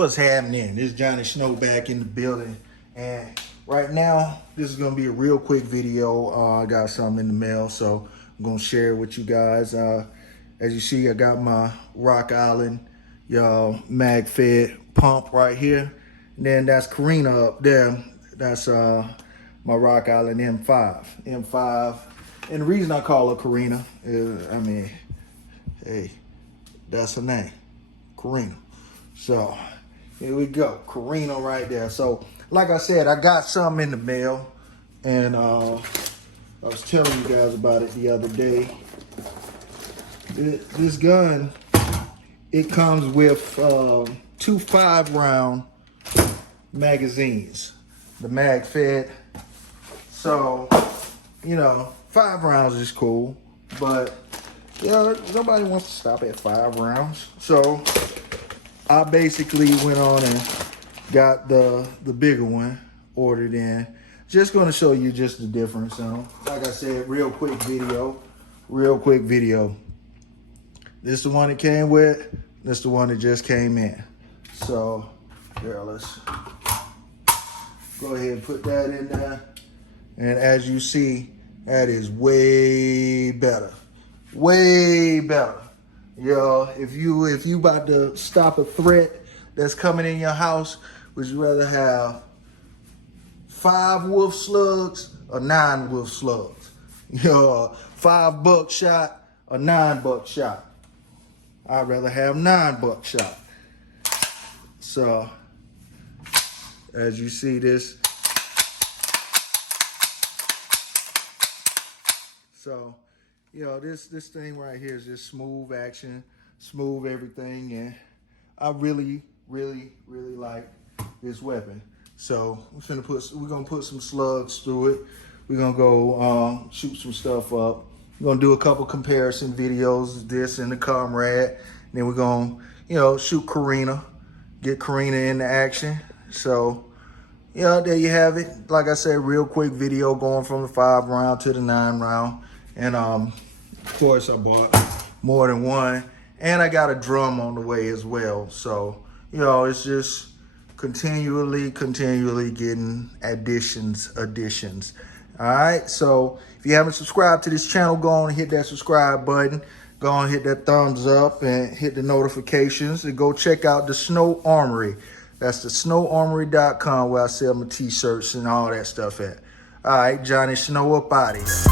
What's happening? This is Johnny Snow back in the building, and right now this is gonna be a real quick video. I got something in the mail, so I'm gonna share it with you guys. As you see, I got my Rock Island mag-fed pump right here, and then that's Carina up there. That's my Rock Island M5, and the reason I call her Carina is, I mean, hey, that's her name, Carina. So here we go, Carina right there. So like I said, I got something in the mail, and I was telling you guys about it the other day. This gun, it comes with 2 5-round magazines, the mag fed. So, you know, 5 rounds is cool, but yeah, nobody wants to stop at 5 rounds. So I basically went on and got the bigger one ordered in. Just gonna show you just the difference. So, like I said, real quick video. This is the one it came with. This is the one that just came in. So, here, let's go ahead and put that in there. And as you see, that is way better. Way better. Yo, if you about to stop a threat that's coming in your house, would you rather have 5 wolf slugs or 9 wolf slugs? Yo, 5 buckshot or 9 buckshot? I'd rather have 9 buckshot. So, as you see this. So, you know, this thing right here is just smooth action, smooth everything, and I really like this weapon. So we're gonna put some slugs through it. We're gonna go shoot some stuff up. We're gonna do a couple comparison videos, this and the Comrade. Then we're gonna, you know, shoot Carina, get Carina into action. So, you know, there you have it. Like I said, real quick video going from the 5 round to the 9 round. And of course I bought more than one, and I got a drum on the way as well. So, you know, it's just continually getting additions. All right, so if you haven't subscribed to this channel, go on and hit that subscribe button. Go on and hit that thumbs up and hit the notifications, and go check out the Snow Armory. That's the snowarmory.com, where I sell my t-shirts and all that stuff at. All right, Johnny Snow up out of here.